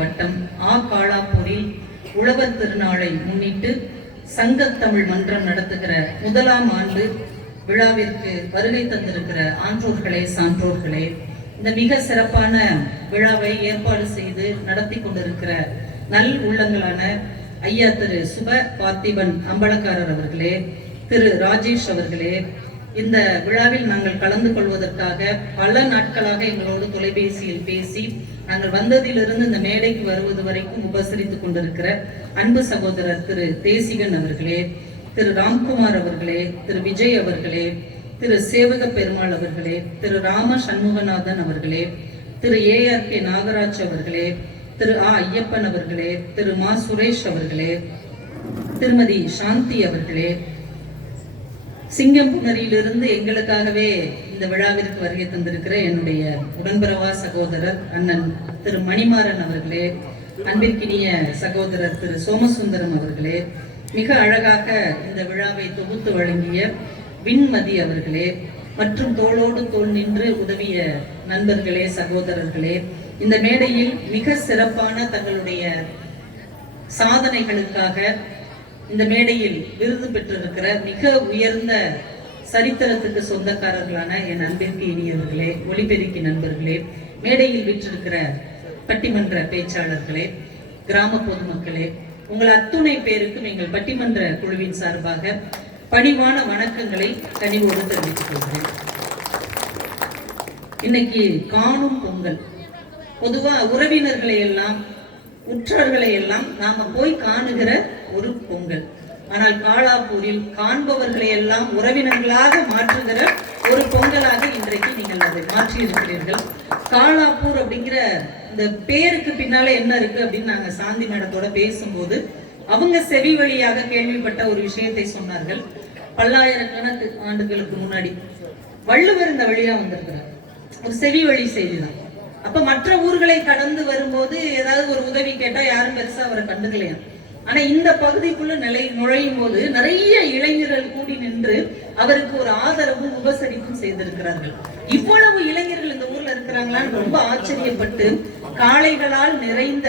வட்டம் காளாப்பூரில் உழவர் திருநாளை முன்னிட்டு சங்கத்தமிழ் மன்றம் நடத்துகிற முதலாம் ஆண்டு விழாவிற்கு வருகை தந்திருக்கிற ஆன்றோர்களே சான்றோர்களே, இந்த மிக சிறப்பான விழாவை ஏற்பாடு செய்து நடத்தி கொண்டிருக்கிற நல் உள்ளங்களான ஐயா திரு சுப பார்த்திபன் அம்பலக்காரர் அவர்களே, திரு ராஜேஷ் அவர்களே, இந்த விழாவில் நாங்கள் கலந்து கொள்வதற்காக பல நாட்களாக எங்களோடு தொலைபேசியில் பேசி நாங்கள் வந்ததிலிருந்து இந்த மேடைக்கு வருவது வரைக்கும் உபசரித்துக் கொண்டிருக்கிற அன்பு சகோதரர் திரு தேசிகன் அவர்களே, திரு ராம்குமார் அவர்களே, திரு விஜய் அவர்களே, திரு சேவக பெருமாள் அவர்களே, திரு ராம சண்முகநாதன் அவர்களே, திரு ARK நாகராஜ் அவர்களே, திரு ஐயப்பன் அவர்களே, திரு மா சுரேஷ் அவர்களே, திருமதி சாந்தி அவர்களே, சிங்கம்புணரியிலிருந்து எங்களுக்காகவே இந்த விழாவிற்கு வருகை தந்திருக்கிற என்னுடைய உடன்பிறவா சகோதரர் அண்ணன் திரு மணிமாறன் அவர்களே, அன்பிற்கினிய சகோதரர் திரு சோமசுந்தரம் அவர்களே, மிக அழகாக இந்த விழாவை தொகுத்து வழங்கிய விண்மதி அவர்களே, மற்றும் தோளோடு தோள் நின்று உதவிய நண்பர்களே, சகோதரர்களே, இந்த மேடையில் மிக சிறப்பான தங்களுடைய சாதனைகளுக்காக இந்த மேடையில் விருது பெற்றிருக்கிற மிக உயர்ந்த சரித்திரத்துக்கு சொந்தக்காரர்களான என் அன்பிற்கு இனியவர்களே, ஒலிபெருக்கி நண்பர்களே, மேடையில் விற்றிருக்கிற பட்டிமன்ற பேச்சாளர்களே, கிராம பொதுமக்களே, உங்கள் அத்துணை பேருக்கும் எங்கள் பட்டிமன்ற குழுவின் சார்பாக பணிவான வணக்கங்களை கனிவோடு தெரிவித்துக் கொள்கிறேன். இன்னைக்கு காணும் பொங்கல். பொதுவா உறவினர்களை எல்லாம் உற்றார்களை எல்லாம் நாம போய் காணுகிற ஒரு பொங்கல். ஆனால் காளாப்பூரில் காண்பவர்களை எல்லாம் உறவினர்களாக மாற்றுகிற ஒரு பொங்கலாக இன்றைக்கு நீங்கள் அதை மாற்றி இருக்கிறீர்கள். காளாப்பூர் அப்படிங்கிற இந்த பேருக்கு பின்னால என்ன இருக்கு அப்படின்னு நாங்க சாந்தி மேடத்தோட பேசும்போது அவங்க செவி வழியாக கேள்விப்பட்ட ஒரு விஷயத்தை சொன்னார்கள். பல்லாயிரக்கணக்கு ஆண்டுகளுக்கு முன்னாடி வள்ளுவர் இந்த வழியா வந்திருக்கிறார். ஒரு செவி வழி செய்திதான். அப்ப மற்ற ஊர்களை கடந்து வரும்போது ஏதாவது ஒரு உதவி கேட்டா யாரும் பெருசா அவரை கண்டுக்கலையா. ஆனா இந்த பகுதிக்குள்ள நுழையும் போது நிறைய இளைஞர்கள் கூடி நின்று அவருக்கு ஒரு ஆதரவும் உபசரிப்பும் செய்திருக்கிறார்கள். இவ்வளவு இளைஞர்கள் இந்த ஊர்ல இருக்கிறாங்களான்னு ரொம்ப ஆச்சரியப்பட்டு காளைகளால் நிறைந்த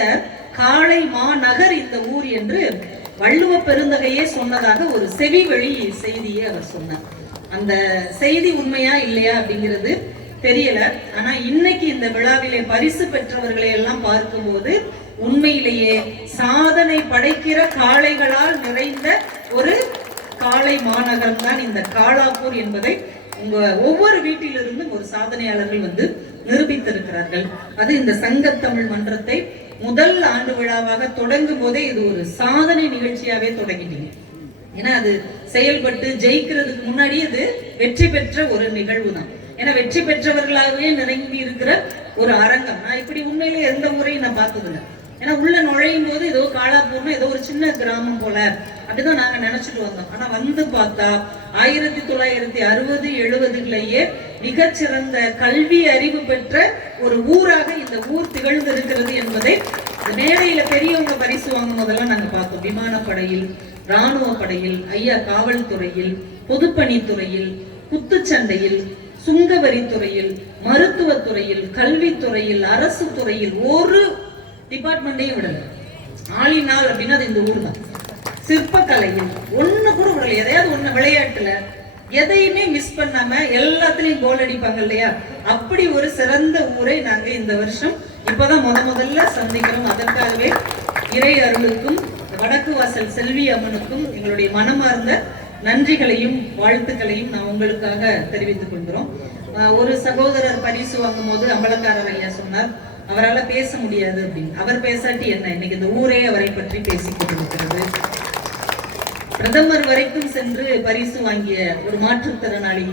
காளை மாநகர் இந்த ஊர் என்று வள்ளுவ பெருந்தகையே சொன்னதாக ஒரு செவி வழி செய்தியை அவர் சொன்னார். அந்த செய்தி உண்மையா இல்லையா அப்படிங்கிறது தெரியல. ஆனா இன்னைக்கு இந்த விழாவிலே பரிசு பெற்றவர்களை எல்லாம் பார்க்கும்போது உண்மையிலேயே சாதனை படைக்கிற காளைகளால் நிறைந்த ஒரு காளை மாநகரம் தான் இந்த காளாப்பூர் என்பதை உங்க ஒவ்வொரு வீட்டிலிருந்தும் ஒரு சாதனையாளர்கள் வந்து நிரூபித்திருக்கிறார்கள். அது இந்த சங்கத்தமிழ் மன்றத்தை முதல் ஆண்டு விழாவாக தொடங்கும் போதே இது ஒரு சாதனை நிகழ்ச்சியாவே தொடங்கிட்டீங்க. ஏன்னா அது செயல்பட்டு ஜெயிக்கிறதுக்கு முன்னாடி அது வெற்றி பெற்ற ஒரு நிகழ்வு தான். ஏன்னா வெற்றி பெற்றவர்களாகவே நிரம்பி இருக்கிற ஒரு அரங்கம். நான் இப்படி உண்மையிலே எந்த முறையும் நான் பார்த்ததில்லை. ஏன்னா உள்ள நுழையும் போது ஏதோ காளாப்பூர்னா ஏதோ ஒரு சின்ன கிராமம் போல அப்படிதான் நாங்க நினைச்சிட்டு வந்தோம். ஆனா வந்து பார்த்தா 1960, 70களிலேயே மிகச்சிறந்த கல்வி அறிவு பெற்ற ஒரு ஊராக இந்த ஊர் திகழ்ந்து இருக்கிறது என்பதை மேடையில பெரியவங்க பரிசு வாங்கும் போதெல்லாம் நாங்க பார்த்தோம். விமானப்படையில், இராணுவ படையில், ஐயா காவல்துறையில், பொதுப்பணித்துறையில், குத்துச்சண்டையில், சுங்கவரித்துறையில், மருத்துவத்துறையில், கல்வித்துறையில், அரசு துறையில் ஒரு டிபார்ட்மெண்ட்டையும் விடல. ஆளினால் அப்படின்னா அது இந்த ஊர் தான். சிற்பக்கலையில் ஒண்ணு கூட விடல. எதையாவது ஒண்ணு விளையாட்டுல எதையுமே மிஸ் பண்ணாம எல்லாத்துலயும் கோல் அடிப்பாங்க இல்லையா, அப்படி ஒரு சிறந்த ஊரை நாங்க இந்த வருஷம் இப்பதான் முதல்ல சந்திக்கிறோம். அதற்காகவே இறை அருளுக்கும் வடக்கு வாசல் செல்வி அம்மனுக்கும் எங்களுடைய மனமார்ந்த நன்றிகளையும் வாழ்த்துக்களையும் நான் உங்களுக்காக தெரிவித்துக் கொள்கிறோம். ஒரு சகோதரர் பரிசு வாங்கும் போது அம்பலக்காரர் ஐயா சொன்னார், அவரால் பேச முடியாது அப்படின்னு. அவர் பேசாட்டி என்ன, இன்னைக்கு இந்த ஊரே அவரை பற்றி பேசிக் கொண்டிருக்கிறது. பிரதமர் வரைக்கும் சென்று பரிசு வாங்கிய ஒரு மாற்றுத்திறனாளி.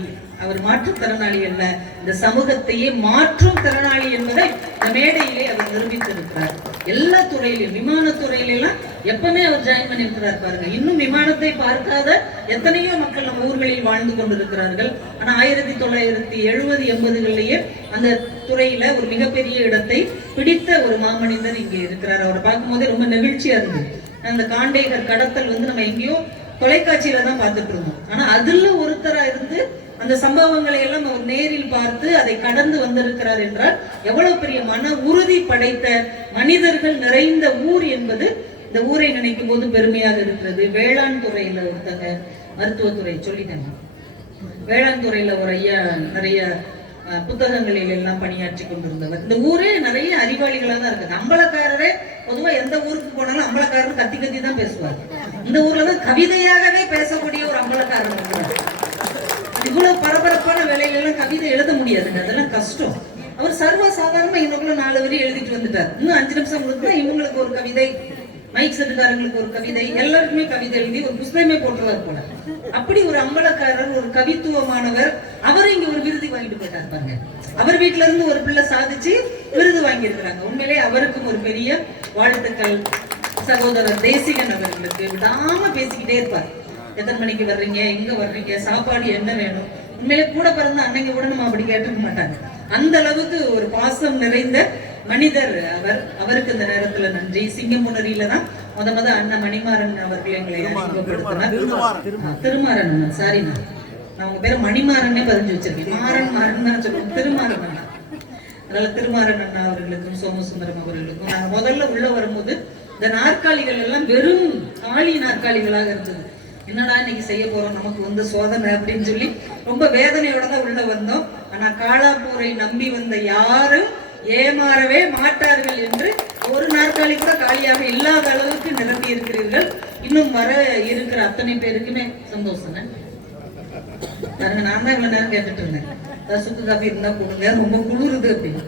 அவர் மாற்றுத்திறனாளி அல்ல, இந்த சமூகத்தையே மாற்றும் திறனாளி என்பதை இந்த மேடையிலே அவர் நிரூபித்திருக்கிறார். எல்லா துறையிலும், விமானத்துறையிலாம் எப்பவுமே அவர் ஜாயின் பண்ணியிருக்கிறார் பாருங்க. இன்னும் விமானத்தை பார்க்காத எத்தனையோ மக்கள் நம்ம ஊர்களில் வாழ்ந்து கொண்டிருக்கிறார்கள். ஆனா 1970, 80களிலேயே அந்த துறையில ஒரு மிகப்பெரிய இடத்தை பிடித்த ஒரு மாமனிதர் இங்கே இருக்கிறார். அவரை பார்க்கும் போதே ரொம்ப நெகிழ்ச்சியா இருந்தது. அந்த காண்டேகர் கடத்தல் வந்து நம்ம எங்கேயோ தொலைக்காட்சியில தான் பார்த்துட்டு இருந்தோம். ஆனா அதுல ஒருத்தரா இருந்து அந்த சம்பவங்களை எல்லாம் அவர் நேரில் பார்த்து அதை கடந்து வந்திருக்கிறார் என்றால் எவ்வளவு பெரிய மன உறுதி படைத்த மனிதர்கள் நிறைந்த ஊர் என்பது இந்த ஊரை நினைக்கும் போது பெருமையாக இருக்கிறது. வேளாண் துறையில ஒருத்தங்க, மருத்துவத்துறை சொல்லிட்டாங்க, வேளாண் துறையில ஒரு ஐயா நிறைய புத்தகங்களில் எல்லாம் பணியாற்றி கொண்டிருந்தவர். இந்த ஊரே நிறைய அறிவாளிகளா தான் இருக்கு. அம்பலக்காரரே பொதுவா எந்த ஊருக்கு போனாலும் அம்பலக்காரர் கத்தி கத்தி தான் பேசுவார். இந்த ஊர்லதான் கவிதையாகவே பேசக்கூடிய ஒரு அம்பலக்காரர் இருக்கிறார். இவ்வளவு பரபரப்பான வேலைகள் கவிதை எழுத முடியாதுங்க, அதெல்லாம் கஷ்டம். அவர் சர்வ சாதாரணமா இன்னொரு 4 வரி எழுதிட்டு வந்துட்டார். இன்னும் 5 நிமிஷம் கொடுத்தா இவங்களுக்கு ஒரு கவிதை, மைக் செட்டுக்காரங்களுக்கு ஒரு கவிதை, எல்லாருக்குமே கவிதை எழுதி ஒரு புஸ்தகமே போட்டுருவார் போல. அப்படி ஒரு அம்பலக்காரர், ஒரு கவித்துவமானவர். அவர் இங்க ஒரு விருது வாங்கிட்டு போயிட்டார் பாருங்க. அவர் வீட்டுல இருந்து ஒரு பிள்ளை சாதிச்சு விருது வாங்கி இருக்கிறாங்க. உண்மையிலே அவருக்கும் ஒரு பெரிய வாழ்த்துக்கள். சகோதரர் தேசிகன் அவர்களுக்கு விடாம பேசிக்கிட்டே இருப்பார். எத்தனை மணிக்கு வர்றீங்க, எங்க வர்றீங்க, சாப்பாடு என்ன வேணும். உண்மையிலே கூட பிறந்த அன்னைக்கு கூட நம்ம அப்படி கேட்டுக்க மாட்டாங்க. அந்த அளவுக்கு ஒரு பாசம் நிறைந்த மனிதர் அவர். அவருக்கு இந்த நேரத்துல நன்றி. சிங்கமுனரியில தான் முத அண்ணன் மணிமாறன் அவர்கள் எங்களை அறிமுகப்படுத்தினார். திருமாறன், சாரிண்ணா, நான் உங்க பேரை மணிமாறன்னே பதிஞ்சு வச்சிருக்கேன். மாறன் தான் சொல்லுவோம், திருமாறன் அண்ணா. அதனால திருமாறன் அண்ணா அவர்களுக்கும் சோமசுந்தரம் அவர்களுக்கும் நாங்க முதல்ல உள்ள வரும்போது இந்த நாற்காலிகள் எல்லாம் வெறும் காலி நாற்காலிகளாக இருந்தது. என்னடா இன்னைக்கு செய்ய போறோம், நமக்கு வந்து சோதனை அப்படின்னு சொல்லி ரொம்ப வேதனையோட தான் உள்ள வந்தோம். ஆனா காலாப்பூரை நம்பி வந்த யாரும் ஏமாறவே மாட்டார்கள் என்று ஒரு நாற்காலி கூட காலியாக இல்லாத அளவுக்கு நிரம்பி இருக்கிறீர்கள். இன்னும் வர இருக்கிற அத்தனை பேருக்குமே சந்தோஷம். பாருங்க, நான் தான் இவ்வளவு நேரம் கேட்டுட்டு இருந்தேன், சுக்கு காஃபி இருந்தா கொடுங்க, ரொம்ப குளிருது அப்படின்னு.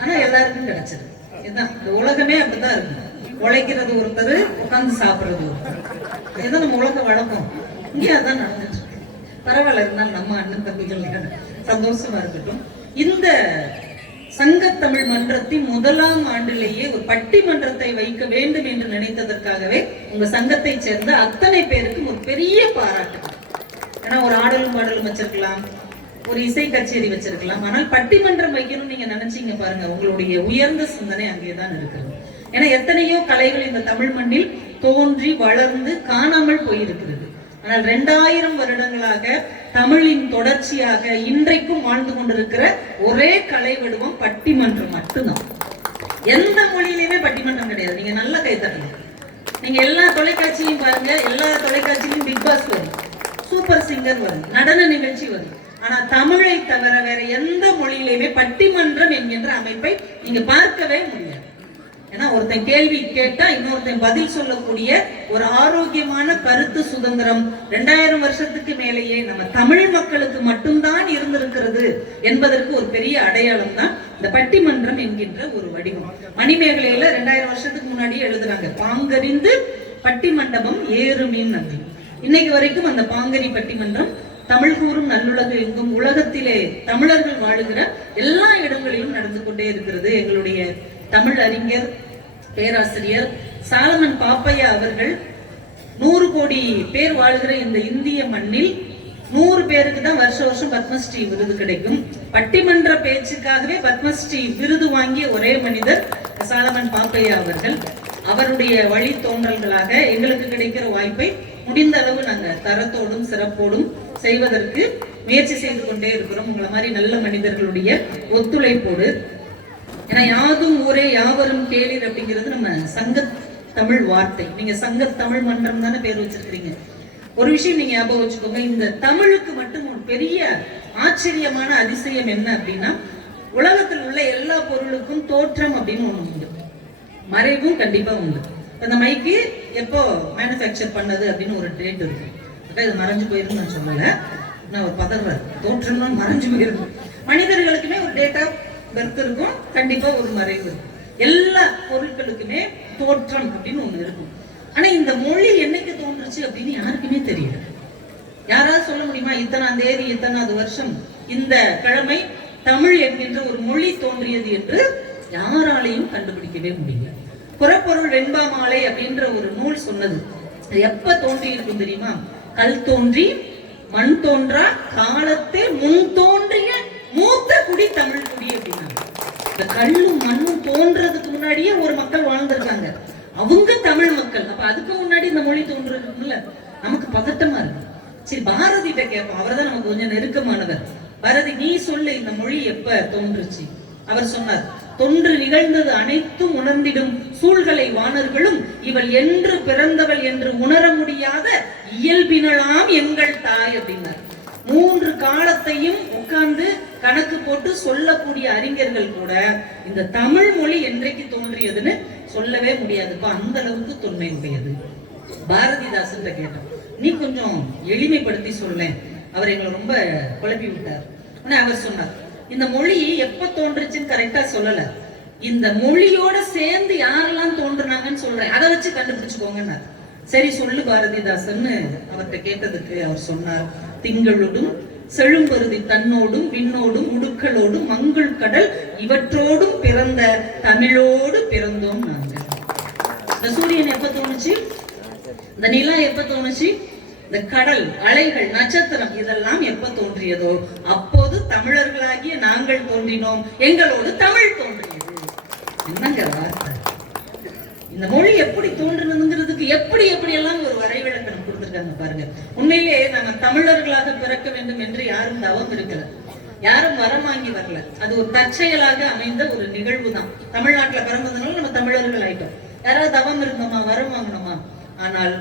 ஆனா எல்லாருக்கும் கிடைச்சது. இதுதான் இந்த உலகமே அப்படிதான் இருக்கும். உழைக்கிறது ஒருத்தர், உட்காந்து சாப்பிடுறது ஒருத்தர். இதுதான் நம்ம உலக வழக்கம். இங்கே அதான் நடந்துட்டு இருக்கு. பரவாயில்ல, இருந்தாலும் நம்ம அண்ணன் தம்பிகள் சந்தோஷமா இருக்கட்டும். இந்த சங்கத்தமிழ் மன்றத்தின் 1ஆம் ஆண்டிலேயே ஒரு பட்டிமன்றத்தை வைக்க வேண்டும் என்று நினைத்ததற்காகவே உங்க சங்கத்தை சேர்ந்த அத்தனை பேருக்கும் ஒரு பெரிய பாராட்டு. ஏன்னா ஒரு ஆடலும் பாடலும் வச்சிருக்கலாம், ஒரு இசை கச்சேரி வச்சிருக்கலாம், ஆனால் பட்டிமன்றம் வைக்கணும்னு நீங்க நினைச்சீங்க பாருங்க, உங்களுடைய உயர்ந்த சிந்தனை அங்கேதான் இருக்கிறது. ஏன்னா எத்தனையோ கலைகள் இந்த தமிழ் மண்ணில் தோன்றி வளர்ந்து காணாமல் போயிருக்கிறது. ஆனால் 2000 வருடங்களாக தமிழின் தொடர்ச்சியாக இன்றைக்கும் வாழ்ந்து கொண்டிருக்கிற ஒரே கலை வடிவம் பட்டிமன்றம் மட்டும்தான். எந்த மொழியிலுமே பட்டிமன்றம் கிடையாது. நீங்க நல்லா கைத்தட்டலாம். நீங்க எல்லா தொலைக்காட்சியும் பாருங்க, எல்லா தொலைக்காட்சியிலும் பிக் பாஸ் வரும், சூப்பர் சிங்கர் வரும், நடன நிகழ்ச்சி வரும். ஆனா தமிழை தவிர வேற எந்த மொழியிலுமே பட்டிமன்றம் என்கின்ற அமைப்பை நீங்க பார்க்கவே முடியாது. ஏன்னா ஒருத்தன் கேள்வி கேட்டா இன்னொருத்தன் பதில் சொல்லக்கூடிய ஒரு ஆரோக்கியமான கருத்து சுதந்திரம் 2000 வருஷத்துக்கு மேலேயே நம்ம தமிழ் மக்களுக்கு மட்டும்தான் இருந்திருக்கிறது என்பதற்கு ஒரு பெரிய அடையாளம் தான் இந்த பட்டிமன்றம் என்கின்ற ஒரு வடிவம். மணிமேகலையில 2000 வருஷத்துக்கு முன்னாடியே எழுதுறாங்க, பாங்கறிந்து பட்டிமண்டபம் ஏறுமின் நன்றி. இன்னைக்கு வரைக்கும் அந்த பாங்கரி பட்டிமன்றம் தமிழ் கூறும் நல்லுலகு எங்கும் உலகத்திலே தமிழர்கள் வாழுகிற எல்லா இடங்களிலும் நடந்து கொண்டே இருக்கிறது. எங்களுடைய தமிழ் அறிஞர் பேராசிரியர் சாலமன் பாப்பையா அவர்கள் 100 கோடி பேர் வாழ்கிற இந்த இந்திய மண்ணில் 100 பேருக்கு தான் வருஷம் பத்மஸ்ரீ விருது கிடைக்கும். பட்டிமன்ற பேச்சுக்காகவே பத்மஸ்ரீ விருது வாங்கிய ஒரே மனிதர் சாலமன் பாப்பையா அவர்கள். அவருடைய வழி தோன்றல்களாக எங்களுக்கு கிடைக்கிற வாய்ப்பை முடிந்த அளவு நாங்க தரத்தோடும் சிறப்போடும் செய்வதற்கு முயற்சி செய்து கொண்டே இருக்கிறோம். உங்களை மாதிரி நல்ல மனிதர்களுடைய ஒத்துழைப்போடு. ஏன்னா யாதும் ஊரே யாவரும் கேளீர் அப்படிங்கிறது நம்ம சங்க தமிழ் வார்த்தை. நீங்க சங்க தமிழ் மன்றம் தானே பேர் வச்சிருக்கீங்க. ஒரு விஷயம் நீங்க ஞாபகம் வச்சுக்கோங்க, இந்த தமிழுக்கு மட்டும் ஒரு பெரிய ஆச்சரியமான அதிசயம் என்ன அப்படின்னா, உலகத்தில் உள்ள எல்லா பொருளுக்கும் தோற்றம் அப்படின்னு ஒண்ணு உண்டு, மறைவும் கண்டிப்பா உண்டு. இந்த மைக்கு எப்போ மேனுஃபேக்சர் பண்ணது அப்படின்னு ஒரு டேட் இருக்கு. இது மறைஞ்சு போயிருந்து நான் சொல்லல, நான் ஒரு பதற தோற்றம்னா மறைஞ்சு போயிருக்கு. மனிதர்களுக்குமே ஒரு டேட் ஆஃப் பர்த் இருக்கும், கண்டிப்பா ஒரு மறைவு இருக்கும். எல்லா பொருட்களுக்குமே தோற்றம் அப்படின்னு ஒண்ணு இருக்கும். ஆனா இந்த மொழி என்னைக்கு தோன்றுச்சு அப்படின்னு யாருக்குமே தெரியல. யாராவது சொல்ல முடியுமா இத்தனாம் தேதி இத்தனாவது வருஷம் இந்த கிழமை தமிழ் என்கின்ற ஒரு மொழி தோன்றியது என்று யாராலையும் கண்டுபிடிக்கவே முடியல. புறப்பொருள் வெண்பா மாலை அப்படின்ற ஒரு நூல் சொன்னது. எப்ப தோன்றி இருக்கும் தெரியுமா? கல் தோன்றி மண் தோன்றா காலத்தே முன் தோன்றிய மூத்த குடி தமிழ் குடி அப்படின்னா, இந்த கல்லும் மண்ணும் தோன்றதுக்கு முன்னாடியே ஒரு மக்கள் வாழ்ந்திருக்காங்க, அவங்க தமிழ் மக்கள். அப்ப அதுக்கு முன்னாடி இந்த மொழி தோன்றுறதுக்குள்ள நமக்கு பதட்டமா இருக்கு. சரி பாரதிட்ட கேட்போம், அவர் தான் நமக்கு கொஞ்சம் நெருக்கமானவர். பாரதி, நீ சொல்லு, இந்த மொழி எப்ப தோன்றுச்சு? அவர் சொன்னார், தொன்று நிகழ்ந்தது அனைத்தும் உணர்ந்திடும் சூழ்களை வாணர்களும் இவள் என்று பிறந்தவள் என்று உணர முடியாத இயல்பினலாம் எங்கள் தாய் அப்படின்னார். 3 காலத்தையும் உட்கார்ந்து கணக்கு போட்டு சொல்லக்கூடிய அறிஞர்கள் கூட இந்த தமிழ் மொழி என்றைக்கு தோன்றியதுன்னு சொல்லவே முடியாதுப்பா, அந்த அளவுக்கு தொன்மை உடையது. பாரதிதாசன் கேட்டோம், நீ கொஞ்சம் எளிமைப்படுத்தி சொல்ல. அவர் எங்களை ரொம்ப குழப்பி விட்டார். ஆனா அவர் சொன்னார், இந்த மொழி எப்ப தோன்றுச்சுன்னு கரெக்டா சொல்லல, இந்த மொழியோட சேர்ந்து யாரெல்லாம் தோன்றுனாங்கன்னு சொல்றேன், அதை வச்சு கண்டுபிடிச்சுக்கோங்க. சரி சொல்லு பாரதிதாசன் அவர்கிட்ட கேட்டதுக்கு அவர் சொன்னார், திங்களோடும் செழும்பருதி தன்னோடும் விண்ணோடும் உடுக்களோடும் மங்குள் கடல் இவற்றோடும் பிறந்த தமிழோடு பிறந்தோம் நாங்கள். இந்த சூரியன் எப்ப தோணுச்சு? இந்த நிலா எப்ப தோணுச்சு? இந்த கடல், அலைகள், நட்சத்திரம் இதெல்லாம் எப்ப தோன்றியதோ அப்போது தமிழர்களாகிய நாங்கள் தோன்றினோம், எங்களோடு தமிழ் தோன்றியது. என்னங்க வார்த்தை! இந்த மொழி எப்படி தோன்றுனதுங்கிறதுக்கு எப்படி எல்லாம் ஒரு வரைவிலக்கணம் கொடுத்திருக்காங்க பாருங்க. உண்மையிலே நம்ம தமிழர்களாக பிறக்க வேண்டும் என்று யாரும் தவம் இருக்கல, யாரும் வரம் வாங்கி வரல. அது ஒரு தற்செயலாக அமைந்த ஒரு நிகழ்வு தான். தமிழ்நாட்டுல பிறந்ததுனால நம்ம தமிழர்கள் ஆயிட்டோம். யாராவது தவம் இருந்தோமா, வரம் வாங்கணுமா? ஆனால்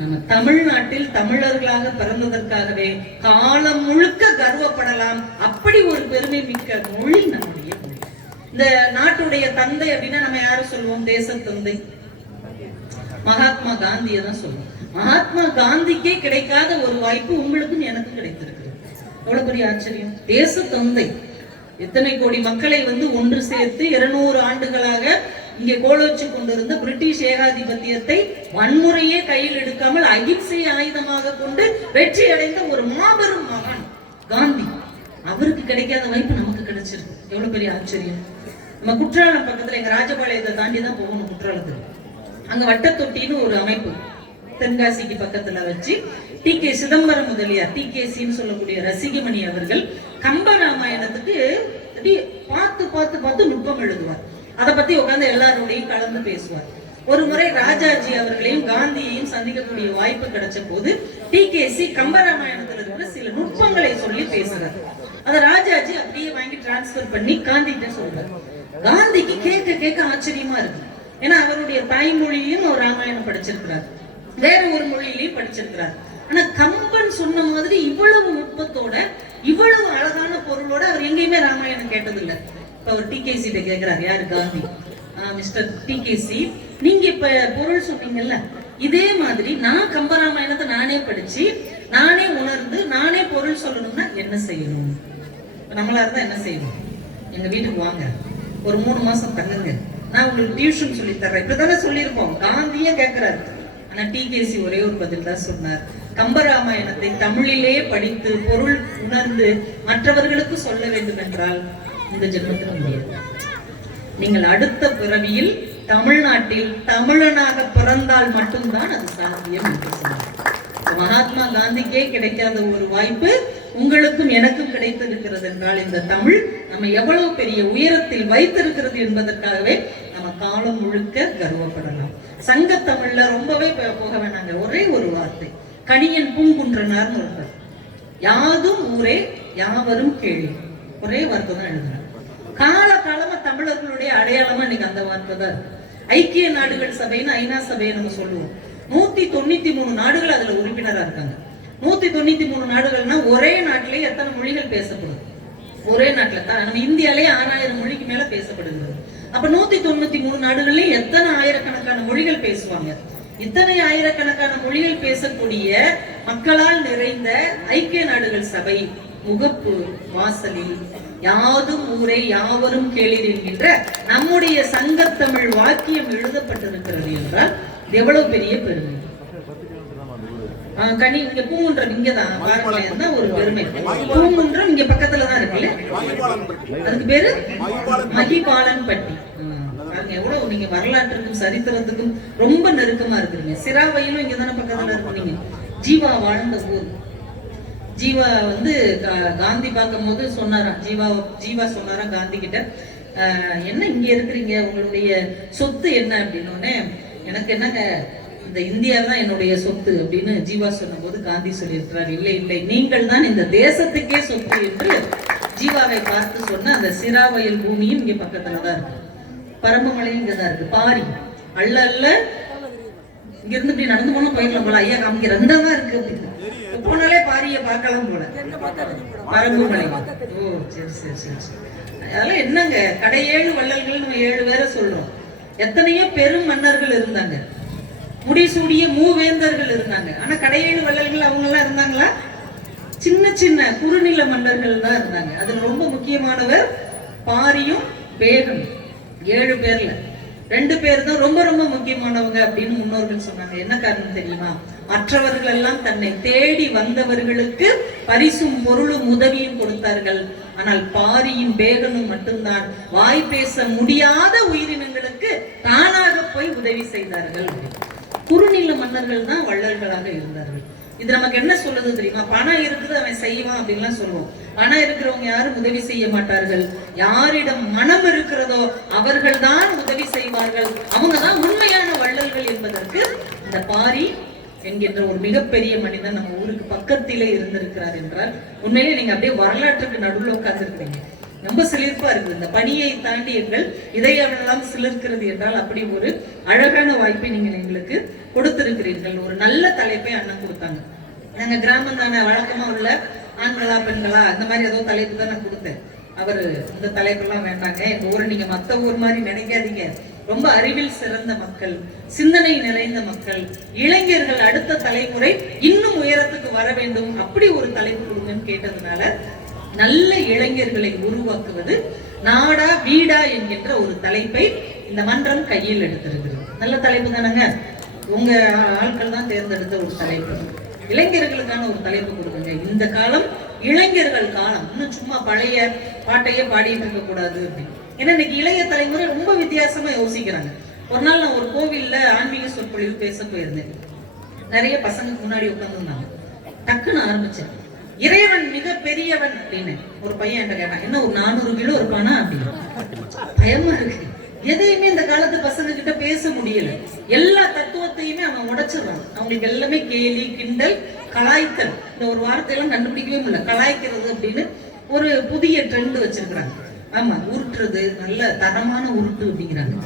நம்ம தமிழ்நாட்டில் தமிழர்களாக பிறந்ததற்காகவே காலம் முழுக்க கர்வப்படலாம். அப்படி ஒரு பெருமை மிக்க மொழி நம்முடைய மொழி. இந்த நாட்டுடைய தந்தை அப்படின்னா நம்ம யாரும் சொல்லுவோம்? தேச தந்தை மகாத்மா காந்தியை தான் சொல்லுவோம். மகாத்மா காந்திக்கே கிடைக்காத ஒரு வாய்ப்பு உங்களுக்கும் எனக்கும் கிடைத்திருக்கிறது. எவ்வளவு பெரிய ஆச்சரியம்! தேச தந்தை எத்தனை கோடி மக்களை ஒன்று சேர்த்து 200 ஆண்டுகளாக இங்கே கோலோச்சு கொண்டிருந்த பிரிட்டிஷ் ஏகாதிபத்தியத்தை வன்முறையே கையில் எடுக்காமல் அகிம்சை ஆயுதமாக கொண்டு வெற்றி அடைந்த ஒரு மாபெரும் மகான் காந்தி. அவருக்கு கிடைக்காத வாய்ப்பு நமக்கு கிடைச்சிருக்கு. எவ்வளவு பெரிய ஆச்சரியம்! நம்ம குற்றாலம் பக்கத்துல, எங்க ராஜபாளையத்தை தாண்டி தான் போகணும் குற்றாலத்துக்கு. அங்க வட்டத்தொட்டின்னு ஒரு அமைப்பு தென்காசிக்கு பக்கத்துல வச்சு டி.கே. சிதம்பரம் முதலியார், டி.கே.சின்னு சொல்லக்கூடிய ரசிகமணி அவர்கள் கம்பராமாயணத்துக்கு பார்த்து பார்த்து பார்த்து நுட்பம் எழுதுவார். அதை பத்தி உட்கார்ந்து எல்லாரோடையும் கலந்து பேசுவார். ஒரு முறை ராஜாஜி அவர்களையும் காந்தியையும் சந்திக்கக்கூடிய வாய்ப்பு கிடைச்ச போது டி.கே.சி. கம்பராமாயணத்துல இருக்கிற சில நுட்பங்களை சொல்லி பேசுறாரு. அதை ராஜாஜி அப்படியே வாங்கி டிரான்ஸ்பர் பண்ணி காந்தி கிட்ட சொல்றாரு. காந்திக்கு கேட்க கேட்க ஆச்சரியமா இருக்கு. ஏன்னா அவருடைய தாய்மொழியிலும் அவர் ராமாயணம் படிச்சிருக்கிறார், வேற ஒரு மொழியிலையும் படிச்சிருக்கிறார். ஆனா கம்பன் சொன்ன மாதிரி இவ்வளவு நுட்பத்தோட இவ்வளவு அழகான பொருளோட அவர் எங்கேயுமே ராமாயணம் கேட்டதில்லை. இப்ப அவர் டி.கே.சி. கேட்கிறார், யாரு? காந்தி. மிஸ்டர் டி.கே.சி., நீங்க இப்ப பொருள் சொன்னீங்கல்ல, இதே மாதிரி நான் கம்பராமாயணத்தை நானே படிச்சு நானே உணர்ந்து நானே பொருள் சொல்லணும்னா என்ன செய்யணும்? நம்மளா இருந்தா என்ன செய்யணும்? எங்க வீட்டுக்கு வாங்க, ஒரு 3 மாசம் தங்குங்க, நான் உங்களுக்கு டியூஷன் சொல்லி தர்றேன். இப்பதானே சொல்லியிருப்போம். காந்தியே கேட்கிறாரு. ஆனா டி.கே.சி. ஒரே ஒரு பதில் தான் சொன்னார். கம்பராமாயணத்தை தமிழிலே படித்து பொருள் உணர்ந்து மற்றவர்களுக்கு சொல்ல வேண்டும் என்றால் இந்த ஜென்மத்தில் முடியாது. நீங்கள் அடுத்த பிறவியில் தமிழ்நாட்டில் தமிழனாக பிறந்தால் மட்டும்தான் அது சாத்தியம் என்று சொன்னார். மகாத்மா காந்திக்கே கிடைக்காத ஒரு வாய்ப்பு உங்களுக்கும் எனக்கும் கிடைத்திருக்கிறது என்றால் இந்த தமிழ் நம்ம எவ்வளவு பெரிய உயரத்தில் வைத்திருக்கிறது என்பதற்காகவே நம்ம காலம் முழுக்க கர்வப்படலாம். சங்க தமிழ்ல ரொம்பவே போக வேணாங்க. ஒரே ஒரு வார்த்தை, கணியன் பூங்குன்றனார்னு ஒருத்தர், யாதும் ஊரே யாவரும் கேள்வி, ஒரே வார்த்தை தான் எழுதுறாங்க. காலகாலமா தமிழர்களுடைய அடையாளமா இன்னைக்கு அந்த வார்த்தை தான். ஐக்கிய நாடுகள் சபைன்னு ஐநா சபையை நம்ம சொல்லுவோம். 193 நாடுகள் அதுல உறுப்பினரா இருக்காங்க. 193 நாடுகள்னா ஒரே நாட்டிலேயே எத்தனை மொழிகள் பேசப்படுது? ஒரே நாட்டுல தான் நம்ம இந்தியாலே 6000 மொழிக்கு மேல பேசப்படுகிறது. அப்ப 193 நாடுகள்லயும் எத்தனை ஆயிரக்கணக்கான மொழிகள் பேசுவாங்க? இத்தனை ஆயிரக்கணக்கான மொழிகள் பேசக்கூடிய மக்களால் நிறைந்த ஐக்கிய நாடுகள் சபை முகப்பு வாசலில் யாதும் ஊரே யாவரும் கேளீர் என்கின்ற நம்முடைய சங்கத்தமிழ் வாக்கியம் எழுதப்பட்டிருக்கிறது என்றால் எவ்வளவு பெரிய பெருமை. கனி இங்க பூங்குன்றம் இங்கதான் பாருங்க, ஒரு பெருமை. பூங்குன்றம் இங்க பக்கத்துலதான் இருக்குல்ல, அதுக்கு பேரு மகிபாலன் பட்டி. பாருங்க எவ்வளவு நீங்க வரலாற்றுக்கும் சரித்திரத்துக்கும் ரொம்ப நெருக்கமா இருக்கிறீங்க. சிராவையிலும் இங்கதானே பக்கத்துல இருக்கீங்க. ஜீவா வாழ்ந்த ஊர். ஜீவா காந்தி பார்க்கும் போது சொன்னாராம், ஜீவா சொன்னாராம் காந்தி கிட்ட, என்ன இங்க இருக்கிறீங்க, உங்களுடைய சொத்து என்ன அப்படின்னோடனே, எனக்கு என்னங்க இந்த இந்தியா தான் என்னுடைய சொத்து அப்படின்னு ஜீவா சொன்னபோது காந்தி சொல்லியிருக்கிறார், இல்லை இல்லை நீங்கள் தான் இந்த தேசத்துக்கே சொத்து என்று ஜீவாவை பார்த்து சொன்ன அந்த சிராவயல் பூமியும் இங்க பக்கத்துல தான் இருக்கு, பரம்புமலையும் இங்கதான் இருக்கு, பாரி அல்ல அல்ல இங்க இருந்து இப்படி நடந்து போனா போயிடலாம் போல, ஐயா காமிக்க ரெண்டாதான் இருக்கு அப்படின்னு போனாலே பாரிய பார்க்கலாம் போல, பரம்புமலை. ஓ சரி சரி சரி சரி. அதெல்லாம் என்னங்க கடையேழு வள்ளல்கள் நம்ம 7 பேரை சொல்றோம். எத்தனையோ பெரும் மன்னர்கள் இருந்தாங்க, முடிசூடிய மூவேந்தர்கள் இருந்தாங்க. ஆனா கடையேழு வள்ளல்கள் அவங்க எல்லாம் இருந்தாங்களா? சின்ன சின்ன குறுநில மன்னர்கள் தான் இருந்தாங்க. அதுல ரொம்ப முக்கியமானவர் பாரியும் பேகன். 7 பேர்ல 2 பேர் தான் ரொம்ப ரொம்ப முக்கியமானவங்க அப்படின்னு முன்னோர்கள் சொன்னாங்க. என்ன காரணம் தெரியுமா? மற்றவர்கள் எல்லாம் தன்னை தேடி வந்தவர்களுக்கு பரிசும் பொருளும் உதவியும் கொடுத்தார்கள். ஆனால் பாரியும் பேகனும் மட்டும்தான் வாய் பேச முடியாத உயிரினங்களுக்கு தானாக போய் உதவி செய்தார்கள். குறுநில மன்னர்கள் தான் வள்ளல்களாக இருந்தார்கள். இது நமக்கு என்ன சொல்லுது தெரியுமா? பணம் இருக்குது அவன் செய்வான் அப்படின்லாம் சொல்லுவோம். பணம் இருக்கிறவங்க யாரும் உதவி செய்ய மாட்டார்கள். யாரிடம் மனம் இருக்கிறதோ அவர்கள் தான் உதவி செய்வார்கள். அவங்க தான் உண்மையான வள்ளல்கள் என்பதற்கு இந்த பாரி என்கின்ற ஒரு மிகப்பெரிய மனிதன் நம்ம ஊருக்கு பக்கத்திலே இருந்திருக்கிறார் என்றால் உண்மையிலே நீங்க அப்படியே வரலாற்றுக்கு நடுவில் உட்கார்ந்துருக்கீங்க. ரொம்ப சிலிர்ப்பா இருக்குது. இந்த பணியை தாண்டி எங்கள் இதயமெல்லாம் சிலிர்க்கிறது என்றால் அப்படி ஒரு அழகான வாய்ப்பை நீங்கள் எங்களுக்கு கொடுத்திருக்கிறீர்கள். ஒரு நல்ல தலைப்பை அண்ணன் கொடுத்தாங்க. நாங்க கிராமம் தானே, வழக்கமா உள்ள ஆண்களா பெண்களா அந்த மாதிரி ஏதோ தலைப்பு தான் நான் கொடுத்தேன். அவர் இந்த தலைப்பெல்லாம் வேண்டாங்க, எங்க ஊரை நீங்க மத்த ஊர் மாதிரி நினைக்காதீங்க, ரொம்ப அறிவில் சிறந்த மக்கள், சிந்தனை நிறைந்த மக்கள், இளைஞர்கள், அடுத்த தலைமுறை இன்னும் உயரத்துக்கு வர வேண்டும், அப்படி ஒரு தலைப்பு கொடுங்கன்னு கேட்டதுனால நல்ல இளைஞர்களை உருவாக்குவது நாடா வீடா என்கின்ற ஒரு தலைப்பை இந்த மன்றம் கையில் எடுத்திருக்கிறது. நல்ல தலைப்பு தானங்க, உங்க ஆட்கள் தான் தேர்ந்தெடுத்த ஒரு தலைப்பு. இளைஞர்களுக்கான ஒரு தலைப்பு கொடுக்குங்க. இந்த காலம் இளைஞர்கள் காலம், இன்னும் சும்மா பழைய பாட்டையே பாடிட்டு இருக்க கூடாது அப்படின்னு. ஏன்னா இன்னைக்கு இளைய தலைமுறை ரொம்ப வித்தியாசமா யோசிக்கிறாங்க. ஒரு நாள் நான் ஒரு கோவில்ல ஆன்மீக சொற்பொழிவு பேச போயிருந்தேன். நிறைய பசங்க முன்னாடி உட்கார்ந்துருந்தாங்க. டக்குன்னு ஆரம்பிச்சேன், இறைவன் மிக பெரியவன் அப்படின்னு. ஒரு பையன் என்கிட்ட கேட்டான், என்ன ஒரு 400 கிலோ இருப்பானா அப்படின்னு. பயமா இருக்கு. எதையுமே இந்த காலத்து பசங்க கிட்ட பேச முடியல. எல்லா தத்துவத்தையுமே அவன் உடைச்சிடறான். அவங்களுக்கு எல்லாமே கேலி, கிண்டல், கலாய்த்தல். இந்த ஒரு வார்த்தையெல்லாம் கண்டுபிடிக்கவே முடியல. கலாய்க்கிறது அப்படின்னு ஒரு புதிய ட்ரெண்ட் வச்சிருக்கிறாங்க. ஆமா, உருட்டுறது நல்ல தரமான உருட்டு அப்படிங்கிறாங்க.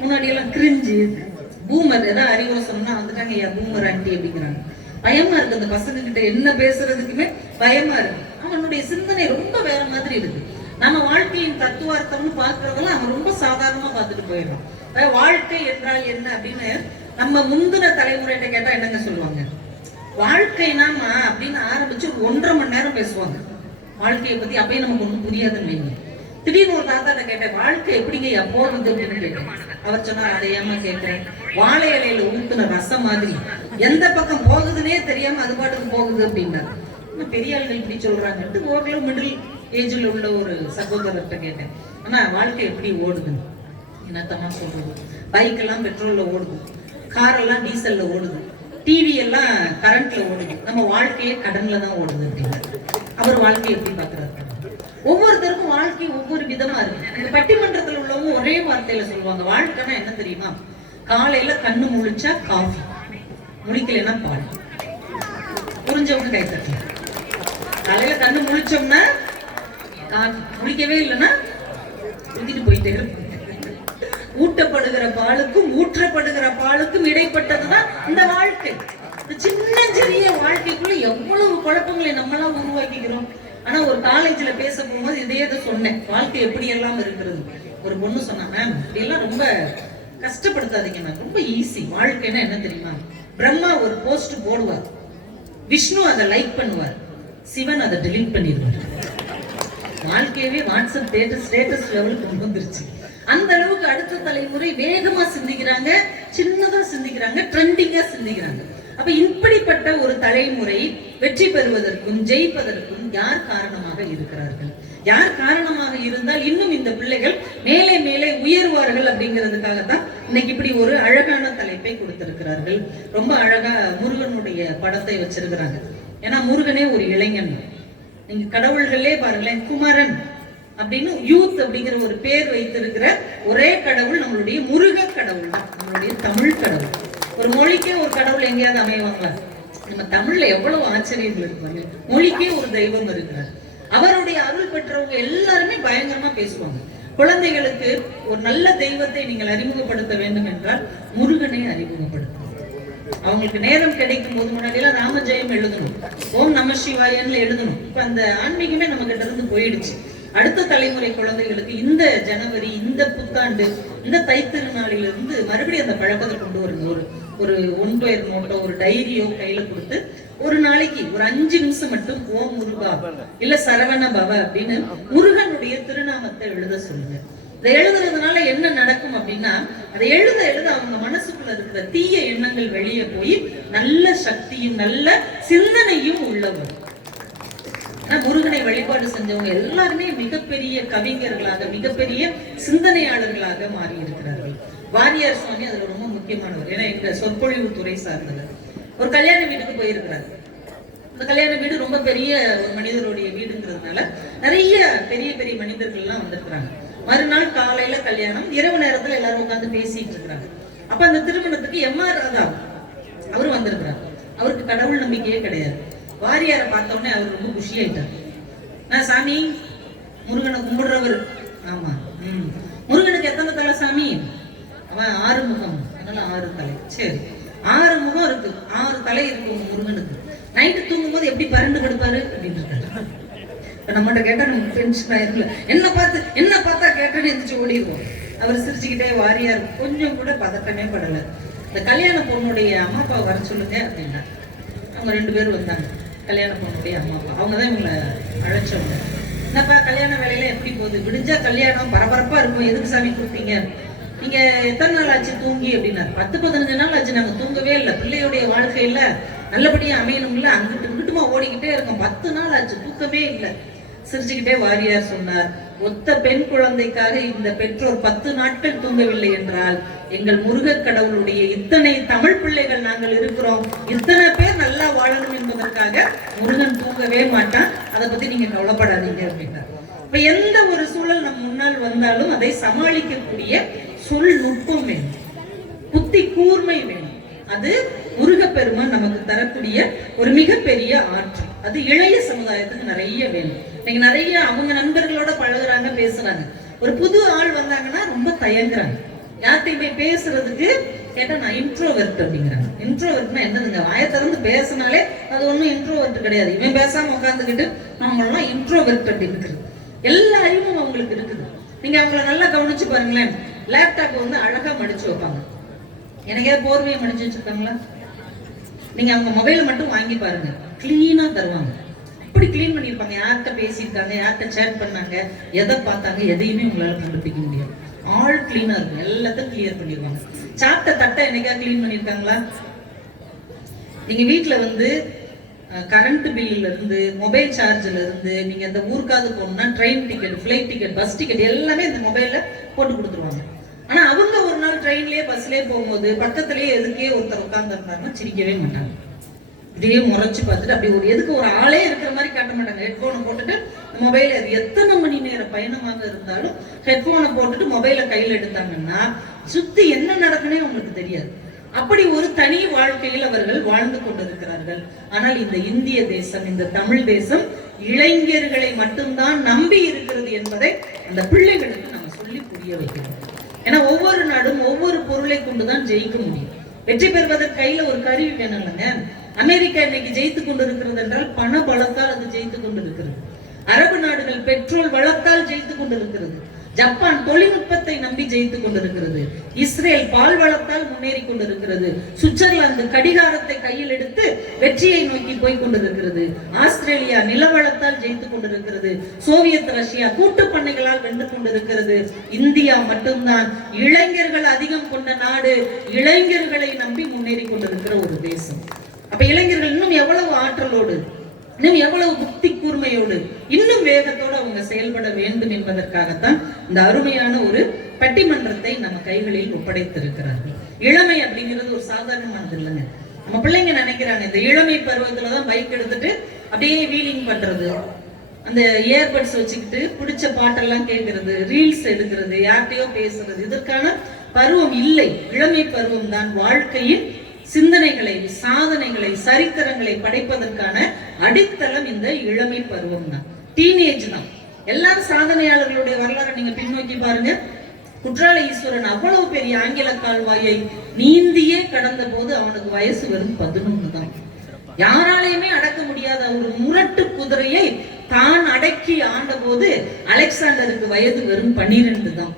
முன்னாடி எல்லாம் கிரிஞ்சு, பூமர், ஏதாவது அறிவுரை சொன்னா வந்துட்டாங்க, ஐயா பூமர் ஆண்டி அப்படிங்கிறாங்க. பயமா இருக்கு. அந்த பசங்க கிட்ட என்ன பேசுறதுக்குமே பயமா இருக்கு. அவனுடைய சிந்தனை ரொம்ப வேற மாதிரி இருக்கு. நம்ம வாழ்க்கையின் தத்துவார்த்தம்னு பாக்குறதெல்லாம் அவன் ரொம்ப சாதாரணமா பார்த்துட்டு போயிடுறான். வாழ்க்கை என்றால் என்ன அப்படின்னு நம்ம முந்தின தலைமுறைகிட்ட கேட்டா என்னங்க சொல்லுவாங்க? வாழ்க்கைனாமா அப்படின்னு ஆரம்பிச்சு 1.5 மணி நேரம் பேசுவாங்க வாழ்க்கையை பத்தி. அப்பயே நமக்கு ஒன்றும் புரியாதுன்னு வைங்க. திடீர்னு ஒரு தாத்தாட்ட கேட்டேன், வாழ்க்கை எப்படிங்க போறது அப்படின்னு கேட்டேன். அவர் சொன்னார், அதை ஏமா கேட்கிறேன், வாழை இலையில ஊத்துன ரசம் மாதிரி எந்த பக்கம் போகுதுன்னே தெரியாம அது பாட்டுக்கு போகுது அப்படின்னா. பெரிய ஆள்கள் இப்படி சொல்றாங்கன்ட்டு ஓரளவு மிடில் ஏஜ்ல உள்ள ஒரு சகோதரர்கிட்ட கேட்டேன், ஆனா வாழ்க்கை எப்படி ஓடுதுன்னு. என்னத்தமா சொல்றது, பைக் எல்லாம் பெட்ரோல்ல ஓடுது, கார் எல்லாம் டீசல்ல ஓடுது, டிவி எல்லாம் கரண்ட்ல ஓடுது, நம்ம வாழ்க்கையே கடன்ல தான் ஓடுது அப்படின்னா. அவர் வாழ்க்கையை எப்படி பாக்குறாரு? ஒவ்வொருத்தருக்கும் வாழ்க்கை ஒவ்வொரு விதமா இருக்கு. இந்த பட்டிமன்றத்துல உள்ளவங்க ஒரே வார்த்தையில சொல்லுவாங்க, வாழ்க்கைன்னா என்ன தெரியுமா? காலையில கண்ணு முழிச்சா காஃபி, முழிக்கலைன்னா பால். புரிஞ்சவங்க கை தட்டலாம். காலையில கண்ணு முழிச்சோம்னா காஃபி, முழிக்கவே இல்லைன்னா ஊத்திட்டு போயிட்டே இருப்பாங்க. ஊட்டப்படுகிற பாலுக்கும் ஊற்றப்படுகிற பாலுக்கும் இடைப்பட்டதுதான் இந்த வாழ்க்கை. இந்த சின்ன சிறிய வாழ்க்கைக்குள்ள எவ்வளவு குழப்பங்களை நம்மளாம் உருவாக்கிக்கிறோம். ஆனா ஒரு காலேஜ்ல பேச போகும்போது இதே தான் சொன்னேன், வாழ்க்கை எப்படி எல்லாம் இருக்கிறது. ஒரு பொண்ணு சொன்னா, மேம் இப்படி எல்லாம் ரொம்ப கஷ்டப்படுத்தாதீங்க மேம், ரொம்ப ஈஸி. வாழ்க்கைன்னா என்ன தெரியுமா? பிரம்மா ஒரு போஸ்ட் போடுவார், விஷ்ணு அதை லைக் பண்ணுவார், சிவன் அதை டெலீட் பண்ணிடுவார். வாழ்க்கையவே வாட்ஸ்அப் ஸ்டேட்டஸ் லெவலுக்கு கொண்டு வந்துருச்சு. அந்த அளவுக்கு அடுத்த தலைமுறை வேகமா சிந்திக்கிறாங்க, சின்னதா சிந்திக்கிறாங்க, ட்ரெண்டிங்கா சிந்திக்கிறாங்க. அப்ப இப்படிப்பட்ட ஒரு தலைமுறை வெற்றி பெறுவதற்கும் ஜெயிப்பதற்கும் யார் காரணமாக இருக்கிறார்கள்? யார் காரணமாக இருந்தால் இன்னும் இந்த பிள்ளைகள் மேலே மேலே உயர்வார்கள் அப்படிங்கிறதுக்காகத்தான் இன்னைக்கு இப்படி ஒரு அழகான தலைப்பை கொடுத்திருக்கிறார்கள். ரொம்ப அழகா முருகனுடைய படத்தை வச்சிருக்கிறாங்க. ஏன்னா முருகனே ஒரு இளைஞன். நீங்க கடவுள்களே பாருங்களேன், குமரன் அப்படின்னு யூத் அப்படிங்கிற ஒரு பேர் வைத்திருக்கிற ஒரே கடவுள் நம்மளுடைய முருக கடவுள் தான், நம்மளுடைய தமிழ் கடவுள். ஒரு மொழிக்கே ஒரு கடவுள் எங்கேயாவது அமைவாங்களா? நம்ம தமிழ்ல எவ்வளவு ஆச்சரியங்கள் இருப்பாங்க. மொழிக்கே ஒரு தெய்வம் இருக்கிறார். அவருடைய அருள் பெற்றவங்க எல்லாருமே பயங்கரமா பேசுவாங்க. குழந்தைகளுக்கு ஒரு நல்ல தெய்வத்தை நீங்கள் அறிமுகப்படுத்த வேண்டும் என்றால் முருகனை அறிமுகப்படுத்தும். அவங்களுக்கு நேரம் கிடைக்கும் போது முன்னாடியெல்லாம் ராமஜெயம் எழுதணும், ஓம் நம சிவாயன்னு எழுதணும். இப்ப அந்த ஆன்மீகமே நம்ம கிட்ட இருந்து போயிடுச்சு. அடுத்த தலைமுறை குழந்தைகளுக்கு இந்த ஜனவரி, இந்த புத்தாண்டு, இந்த தைத்திருநாளிலிருந்து மறுபடியும் அந்த பழக்கத்தை கொண்டு வருங்க. ஒரு ஒன்பயர் நோட்டோ ஒரு டைரியோ கையில கொடுத்து ஒரு நாளைக்கு ஒரு 5 நிமிஷம் மட்டும் ஓம் முருகா இல்ல சரவண பவ அப்படின்னு முருகனுடைய திருநாமத்தை எழுத சொல்லுங்க. இதை எழுதுறதுனால என்ன நடக்கும் அப்படின்னா, அதை எழுத எழுத அவங்க மனசுக்குள்ள இருக்கிற தீய எண்ணங்கள் வெளியே போய் நல்ல சக்தியும் நல்ல சிந்தனையும் உள்ளவர். முருகனை வழிபாடு செஞ்சவங்க எல்லாருமே மிகப்பெரிய கவிஞர்களாக, மிகப்பெரிய சிந்தனையாளர்களாக மாறி இருக்கிறார்கள். வாரியார் சுவாமி அதுல ரொம்ப முக்கியமானவர். ஏன்னா எங்க சொற்பொழிவு துறை சார்ந்தவர். ஒரு கல்யாண வீட்டுக்கு போயிருக்கிறார். அந்த கல்யாண வீடு ரொம்ப பெரிய ஒரு மனிதருடைய வீடுங்கிறதுனால நிறைய பெரிய பெரிய மனிதர்கள் எல்லாம் வந்திருக்கிறாங்க. மறுநாள் காலையில கல்யாணம், இரவு நேரத்துல எல்லாரும் உட்காந்து பேசிட்டு இருக்கிறாங்க. அப்ப அந்த திருமணத்துக்கு எம்.ஆர். ராதா அவரு வந்திருக்கிறார். அவருக்கு கடவுள் நம்பிக்கையே கிடையாது. வாரியாரை பார்த்த உடனே அவர் ரொம்ப குஷி ஆயிட்டார். நான் சாமி முருகனை கும்பிடுறவர். ஆமா, முருகனுக்கு எத்தனை தலை சாமி? அவன் 6 முகம், அதனால 6 தலை. சரி, 6 முகம் இருக்கு, 6 தலை இருக்கு உங்க முருகனுக்கு. நைட்டு தூங்கும் போது எப்படி பரண்டு கொடுப்பாரு அப்படின்னு இருக்காரு. நம்மகிட்ட கேட்டா நமக்கு டென்ஷன் ஆயிருக்குல்ல, என்ன பார்த்தா கேட்டேன்னு எந்திரிச்சு ஓடிடுவோம். அவர் சிரிச்சுக்கிட்டே, வாரியார் கொஞ்சம் கூட பதட்டமே படலை. இந்த கல்யாண பொண்ணுடைய அம்மா அப்பா வர சொல்லுங்க அப்படின்னா அவங்க 2 பேரும் வந்தாங்க. கல்யாண பொண்ணுடைய அம்மா அப்பா, அவங்க தான் இவங்களை அழைச்சவங்க. என்னப்பா கல்யாண வேலையில எப்படி போகுது? விடிஞ்சா கல்யாணம் பரபரப்பா இருக்கும், எதுக்கு சாமி கொடுத்தீங்க? நீங்க எத்தனை நாள் ஆச்சு தூங்கி அப்படின்னாரு. 10-15 நாள் ஆச்சு நாங்க தூங்கவே இல்லை. பிள்ளையுடைய வாழ்க்கையில நல்லபடியா அமையணும்ல, அங்கிட்டு இங்கிட்டுமா ஓடிக்கிட்டே இருக்கோம். 10 நாள் ஆச்சு, தூக்கமே இல்லை. சிரிச்சுக்கிட்டே வாரியார் சொன்னார், ஒத்த பெண் குழந்தைக்காக இந்த பெற்றோர் 10 நாட்கள் தூங்கவில்லை என்றால் எங்கள் முருகக் கடவுளுடைய இத்தனை தமிழ் பிள்ளைகள் நாங்கள் இருக்கிறோம், இத்தனை பேர் நல்லா வாழணும் என்பதற்காக முருகன் தூங்கவே மாட்டான், அதை பத்தி நீங்க கவலைப்படாதீங்க அப்படின்னா. இப்ப எந்த ஒரு சூழல் நம் முன்னால் வந்தாலும் அதை சமாளிக்கக்கூடிய சொல் நுட்பம் வேணும், புத்தி கூர்மை வேணும். அது முருகப்பெருமான் நமக்கு தரக்கூடிய ஒரு மிகப்பெரிய ஆற்றல். அது இளைய சமுதாயத்துக்கு நிறைய வேணும். இன்னைக்கு நிறைய அவங்க நண்பர்களோட பழகுறாங்க, பேசுறாங்க. ஒரு புது ஆள் வந்தாங்கன்னா ரொம்ப தயங்குறாங்க. யார்கிட்டையுமே பேசுறதுக்கு கேட்டா நான் இன்ட்ரோவர்ட் அப்படிங்கிறாங்க. இன்ட்ரோவர்ட்னா என்னதுங்க? வாயை திறந்து பேசினாலே அது ஒன்றும் இன்ட்ரோவர்ட் கிடையாது. இவன் பேசாம உட்காந்துக்கிட்டு நம்மளாம் இன்ட்ரோவர்ட் அப்படி இருக்குது. எல்லா அறிவும் அவங்களுக்கு இருக்குது. நீங்க அவங்கள நல்லா கவனிச்சு பாருங்களேன். லேப்டாப் வந்து அழகா மடிச்சு வைப்பாங்க. எனக்கே போர்வையை மடிச்சு வச்சிருக்காங்களா? நீங்க அவங்க மொபைலை மட்டும் வாங்கி பாருங்க, கிளீனா தருவாங்க. இப்படி கிளீன் பண்ணிருப்பாங்க. யார்கிட்ட பேசியிருக்காங்க, யார்கிட்ட சேட் பண்ணாங்க, எதை பார்த்தாங்க, எதையுமே உங்களால கண்டுபிடிக்க முடியும். ஆல் கிளீனா இருக்கும், எல்லாத்தையும் கிளியர் பண்ணிடுவாங்க. சாப்பிட்ட தட்டை என்னைக்கா கிளீன் பண்ணிருக்காங்களா? நீங்க வீட்டுல வந்து கரண்ட் பில்லுல இருந்து, மொபைல் சார்ஜ்ல இருந்து, நீங்க இந்த ஊருக்காவது போகணும்னா train ticket, flight ticket, bus ticket எல்லாமே இந்த மொபைல்ல போட்டு கொடுத்துருவாங்க. ஆனா அவங்க ஒரு நாள் ட்ரெயின்லயே பஸ்லயே போகும்போது பக்கத்திலேயே எதுக்கே ஒருத்தர் உட்கார்ந்து இருந்தாருன்னா சிரிக்கவே மாட்டாங்க. இதையே முறைச்சு பார்த்துட்டு அப்படி ஒரு எதுக்கு ஒரு ஆளே இருக்கிற மாதிரி காட்ட மாட்டாங்க. ஹெட்போனை போட்டுட்டு மொபைல், அது எத்தனை மணி நேர பயணமாக இருந்தாலும் ஹெட்போனை போட்டுட்டு மொபைலை கையில் எடுத்தாங்கன்னா சுத்தி என்ன நடக்குன்னே உங்களுக்கு தெரியாது. அப்படி ஒரு தனி வாழ்க்கையில் அவர்கள் வாழ்ந்து கொண்டிருக்கிறார்கள். ஆனால் இந்த இந்திய தேசம், இந்த தமிழ் தேசம் இளைஞர்களை மட்டும்தான் நம்பி இருக்கிறது என்பதை அந்த பிள்ளைகளுக்கு நம்ம சொல்லி புரிய வைக்கிறோம். ஏன்னா ஒவ்வொரு நாடும் ஒவ்வொரு பொருளை கொண்டுதான் ஜெயிக்க முடியும். வெற்றி பெறுவதற்கு கையில ஒரு கருவி வேணும் இல்லைங்க. அமெரிக்கா இன்னைக்கு ஜெயித்து கொண்டிருக்கிறது என்றால் பண பலத்தால் அது ஜெயித்து கொண்டிருக்கிறது. அரபு நாடுகள் பெட்ரோல் வளத்தால் ஜெயித்து கொண்டிருக்கிறது. ஜப்பான் தொழில்நுட்பத்தை நம்பி ஜெயித்து கொண்டிருக்கிறது. இஸ்ரேல் பால் வளத்தால் முன்னேறி கொண்டிருக்கிறது. சுவிட்சர்லாந்து கடிகாரத்தை கையில் எடுத்து வெற்றியை நோக்கி போய் கொண்டிருக்கிறது. ஆஸ்திரேலியா நிலவளத்தால் ஜெயித்து கொண்டிருக்கிறது. சோவியத் ரஷ்யா கூட்டு பண்ணைகளால் வென்று கொண்டிருக்கிறது. இந்தியா மட்டும்தான் இளைஞர்கள் அதிகம் கொண்ட நாடு, இளைஞர்களை நம்பி முன்னேறி கொண்டிருக்கிற ஒரு தேசம். அப்ப இளைஞர்கள் இன்னும் எவ்வளவு ஆற்றலோடு, இன்னும் எவ்வளவு புத்தி கூர்மையோடு, இன்னும் வேகத்தோடு அவங்க செயல்பட வேண்டும் என்பதற்காகத்தான் இந்த அருமையான ஒரு பட்டிமன்றத்தை நம்ம கைகளில் ஒப்படைத்திருக்கிறார்கள். இளமை அப்படிங்கிறது ஒரு சாதாரணமானது இல்லைங்க. நம்ம பிள்ளைங்க நினைக்கிறாங்க இந்த இளமை பருவத்துலதான் பைக் எடுத்துட்டு அப்படியே வீலிங் பண்றது, அந்த இயர்பட்ஸ் வச்சுக்கிட்டு பிடிச்ச பாட்டெல்லாம் கேட்கறது, ரீல்ஸ் எடுக்கிறது, யார்கிட்டயோ பேசுறது. இதற்கான பருவம் இல்லை. இளமை பருவம் தான் வாழ்க்கையின் சிந்தனைகளை, சாதனைகளை, சரித்திரங்களை படைப்பதற்கான அடித்தளம் இந்த இளமை பருவம் தான், டீனேஜ் தான். எல்லாரும் சாதனையாளர்களுடைய வரலாறு நீங்க பின்னோக்கி பாருங்க. குற்றால ஈஸ்வரன் அவ்வளவு பெரிய ஆங்கில கால்வாயை நீந்தியே கடந்த போது அவனுக்கு வயசு வெறும் 11 தான். யாராலையுமே அடக்க முடியாத ஒரு முரட்டு குதிரையை தான் அடக்கி ஆண்ட போது அலெக்சாண்டருக்கு வயது வெறும் 12 தான்.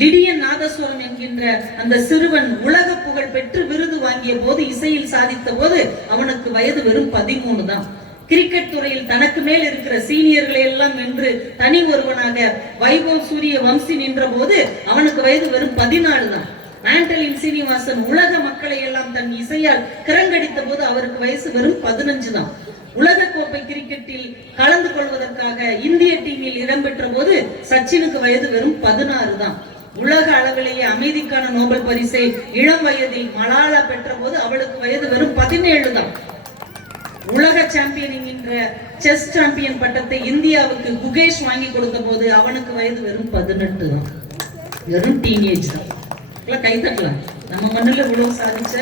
லிடியன் நாதஸ்வரம் என்கின்ற அந்த சிறுவன் உலக புகழ் பெற்று விருது வாங்கிய போது, இசையில் சாதித்த போது அவனுக்கு வயது வெறும் 13 தான். கிரிக்கெட் துறையில் தனக்கு மேல் இருக்கிற சீனியர்களை எல்லாம் வென்று தனி ஒருவனாக வைபவ் சூரிய வம்சி நின்ற போது அவனுக்கு வயது வெறும் 14 தான். ஆண்டலின் சீனிவாசன் உலக மக்களை எல்லாம் தன் இசையால் கிரங்கடித்த போது அவருக்கு வயசு வெறும் 15 தான். உலக கோப்பை கிரிக்கெட்டில் கலந்து கொள்வதற்காக இந்திய டீமில் இடம்பெற்ற போது சச்சினுக்கு வயது வெறும் 16 தான். உலக அளவிலேயே அமைதிக்கான நோபல் பரிசை இளம் வயதில் மலாலா பெற்ற போது அவளுக்கு வயது வெறும் 17 தான். உலக சாம்பியன் என்கின்ற செஸ் சாம்பியன் பட்டத்தை இந்தியாவுக்கு குகேஷ் வாங்கி கொடுத்த போது அவனுக்கு வயது வெறும் 18 தான். வெறும் டீனேஜ் தான். கைத்தட்டலாம். நம்ம மண்ணில் இவ்வளவு சாதிச்ச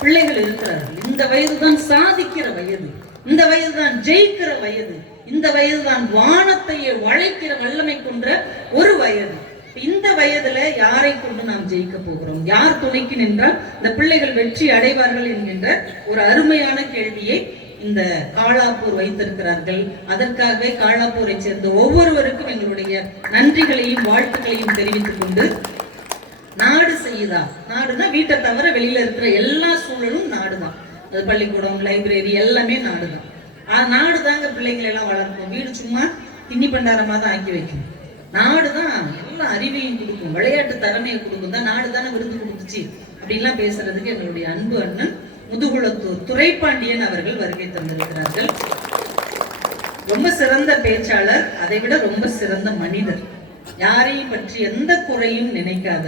பிள்ளைகள் இருக்கிறார்கள். இந்த வயதுதான் சாதிக்கிற வயது, இந்த வயதுதான் ஜெயிக்கிற வயது, இந்த வயதுதான் வானத்தையே வளைக்கிற வல்லமை கொன்ற ஒரு வயது. இந்த வயதுல யாரை கொண்டு நாம் ஜெயிக்க போகிறோம்? யார் துணைக்கு நின்றால் இந்த பிள்ளைகள் வெற்றி அடைவார்கள் என்கின்ற ஒரு அருமையான கேள்வியை இந்த காளாப்பூர் வைத்திருக்கிறார்கள். அதற்காகவே காளாப்பூரை சேர்ந்த ஒவ்வொருவருக்கும் எங்களுடைய நன்றிகளையும் வாழ்த்துக்களையும் தெரிவித்துக் கொண்டு, நாடு செய்யுதா, நாடுனா வீட்டை தவிர வெளியில இருக்கிற எல்லா சூழலும் நாடுதான். அது பள்ளிக்கூடம், லைப்ரரி எல்லாமே நாடுதான். நாடுதாங்க பிள்ளைங்களை எல்லாம் வளர்க்கும். வீடு சும்மா திண்ணி பண்டாரமா தான் ஆக்கி வைக்கும். நாடுதான் எல்லா அறிவையும் கொடுக்கும், விளையாட்டு திறமையை கொடுக்கும். தான் நாடுதானே விருது கொடுத்துச்சு அப்படின்லாம் பேசுறதுக்கு எங்களுடைய அன்பு அண்ணன் முதுகுளத்தூர் துரைப்பாண்டியன் அவர்கள் வருகை தந்திருக்கிறார்கள். ரொம்ப சிறந்த பேச்சாளர், அதை விட ரொம்ப சிறந்த மனிதர். யாரையும் பற்றி எந்த குறையும் நினைக்காத,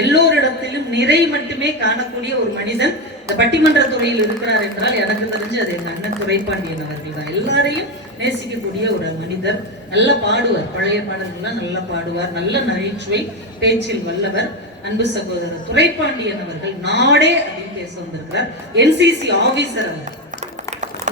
எல்லோரிடத்திலும் நிறை மட்டுமே காணக்கூடிய ஒரு மனிதன் இந்த பட்டிமன்ற துறையில் இருக்கிறார் என்றால் எனக்கு தெரிஞ்சு அது எங்க அண்ணன் துரைப்பாண்டியன் அவர்கள் தான். எல்லாரையும் நேசிக்கக்கூடிய ஒரு மனிதர். நல்லா பாடுவார், பழைய பாடல்கள்லாம் நல்லா பாடுவார், நல்ல நகைச்சுவை பேச்சில் வல்லவர். அன்பு சகோதரர் துரைப்பாண்டியன் அவர்கள் நாடே அப்படின்னு பேச வந்திருக்கிறார். என்சிசி ஆபீசர் அவர்.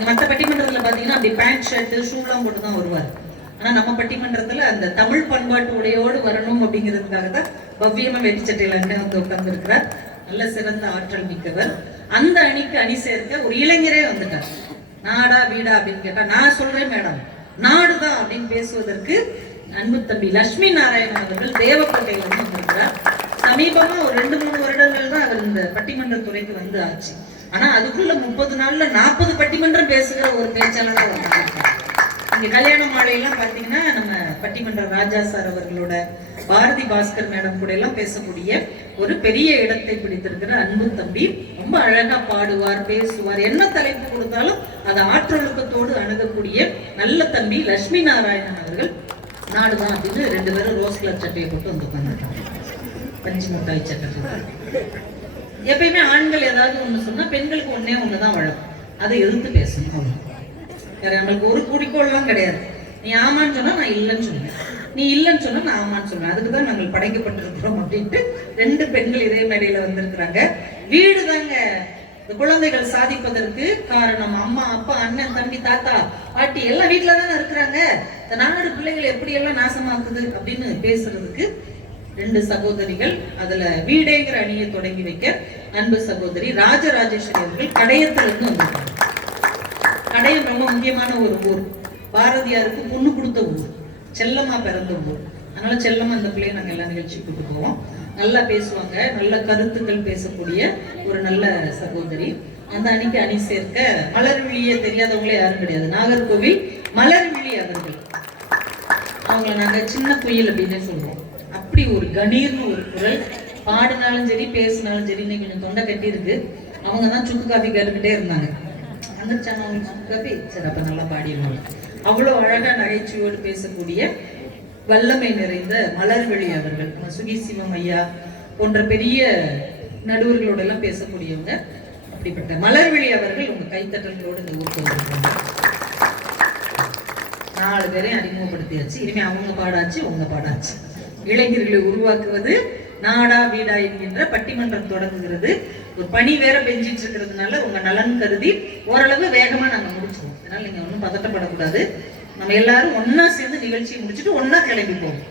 மற்ற பட்டிமன்றத்துல பாத்தீங்கன்னா அப்படி பேண்ட் ஷர்ட் ஷூலாம் போட்டு தான் வருவார். ஆனா நம்ம பட்டிமன்றத்துல அந்த தமிழ் பண்பாட்டு உடையோடு வரணும் அப்படிங்கிறதுக்காக தான் பவ்யமா வெட்டி சட்டையில வந்து உட்கார்ந்து இருக்கிறார். நல்ல சிறந்த ஆற்றல் மிக்கவர். அந்த அணிக்கு அணி சேர்க்க ஒரு இளைஞரே வந்துட்டார். நாடா வீடா அப்படின்னு கேட்டா நான் சொல்றேன் மேடம், நாடுதான் அப்படின்னு பேசுவதற்கு அன்பு தம்பி லட்சுமி நாராயணன் அவர்கள் தேவக்கோட்டையில வந்து வந்திருக்கிறார். சமீபமா ஒரு 2-3 வருடங்கள் தான் அவர் இந்த பட்டிமன்ற துறைக்கு வந்து ஆச்சு. ஆனா அதுக்குள்ள 30 நாள்ல 40 பட்டிமன்றம் பேசுகிற ஒரு பேச்சாளராக வந்திருக்காங்க. இங்க கல்யாண மாலையெல்லாம் பாத்தீங்கன்னா நம்ம பட்டிமன்ற ராஜா சார் அவர்களோட, பாரதி பாஸ்கர் மேடம் கூட எல்லாம் பேசக்கூடிய ஒரு பெரிய இடத்தை பிடித்திருக்கிற அன்பு தம்பி. ரொம்ப அழகா பாடுவார், பேசுவார், என்ன தலைப்பு கொடுத்தாலும் அதை ஆற்றொழுக்கத்தோடு அணுகக்கூடிய நல்ல தம்பி லட்சுமி நாராயணன் அவர்கள் நாடுதான் அப்படின்னு 2 பேரும் ரோஸ் கலர் சட்டையை போட்டு வந்து உட்காந்துருக்காங்க. பஞ்சு முட்டாய் சட்டை. எப்பயுமே ஆண்கள் ஏதாவது ஒண்ணு சொன்னா பெண்களுக்கு ஒண்ணுதான் வழக்கம், அதை எதிர்த்து பேசணும். நம்மளுக்கு ஒரு குறிக்கோள்லாம் கிடையாது. நீ ஆமான்னு சொன்னா நான் இல்லைன்னு சொன்னேன், நீ இல்லைன்னு சொன்னா நான் ஆமான்னு சொன்னேன், அதுக்குதான் நாங்கள் படைக்கப்பட்டிருக்கிறோம் அப்படின்ட்டு 2 பெண்கள் இதே மேடையில வந்திருக்கிறாங்க. வீடு தாங்க குழந்தைகள் சாதிப்பதற்கு காரணம். அம்மா, அப்பா, அண்ணன், தம்பி, தாத்தா, பாட்டி எல்லாம் வீட்டுல தானே இருக்கிறாங்க. இந்த நாடு பிள்ளைகள் எப்படி எல்லாம் நாசமாக்குது அப்படின்னு பேசுறதுக்கு 2 சகோதரிகள். அதுல வீடேங்கிற அணியை தொடங்கி வைக்க அன்பு சகோதரி ராஜராஜேஸ்வரி அவர்கள் கடையத்திலிருந்து வந்திருக்காங்க. கடையம் ரொம்ப முக்கியமான ஒரு ஊர். பாரதியாருக்கு பொண்ணு கொடுத்த ஊர், செல்லம்மா பிறந்த ஊர். அதனால செல்லம்மா அந்த பிள்ளையை நாங்கள் எல்லா நிகழ்ச்சிக்கு கூட்டு போவோம். நல்லா பேசுவாங்க, நல்ல கருத்துக்கள் பேசக்கூடிய ஒரு நல்ல சகோதரி. அந்த அணிக்கு அணி சேர்க்க மலர்விழியை தெரியாதவங்களே யாரும் கிடையாது. நாகர்கோவில் மலர்விழி அவர்கள். அவங்கள நாங்க சின்ன குயில் அப்படின்னே சொல்றோம். அப்படி ஒரு கணீர்னு ஒரு குரல். பாடினாலும் சரி பேசினாலும் சரி. இன்னைக்கு கொஞ்சம் தொண்டை கட்டி இருக்கு. அவங்க தான் சுக்கு காஃபி கேட்டுக்கிட்டே இருந்தாங்க. வந்துருச்சாங்க அவங்களுக்கு சுக்கு காஃபி, சரி அப்ப நல்லா பாடிடுவாங்க. அவ்வளோ அழகா நகைச்சுவையோடு பேசக்கூடிய வல்லமை நிறைந்த மலர்விழி அவர்கள். சுகி சிவம் ஐயா போன்ற பெரிய நடுவர்களோட எல்லாம் பேசக்கூடியவங்க. அப்படிப்பட்ட மலர்விழி அவர்கள் உங்க கைத்தட்டல்களோடு இந்த ஊருக்கு வந்திருக்காங்க. 4 பேரையும் அறிமுகப்படுத்தியாச்சு. இனிமே அவங்க பாடாச்சு, உங்க பாடாச்சு. இளைஞர்களை உருவாக்குவது நாடா வீடா என்கின்ற பட்டிமன்றம் தொடங்குகிறது. ஒரு பனி வேற பெஞ்சிட்டு இருக்கிறதுனால உங்க நலன் கருதி ஓரளவு வேகமா நாங்க முடிச்சிருவோம். அதனால நீங்க ஒன்றும் பதட்டப்படக்கூடாது. நம்ம எல்லாரும் ஒன்னா சேர்ந்து நிகழ்ச்சியை முடிச்சுட்டு ஒன்னா கிளம்பி போவோம்.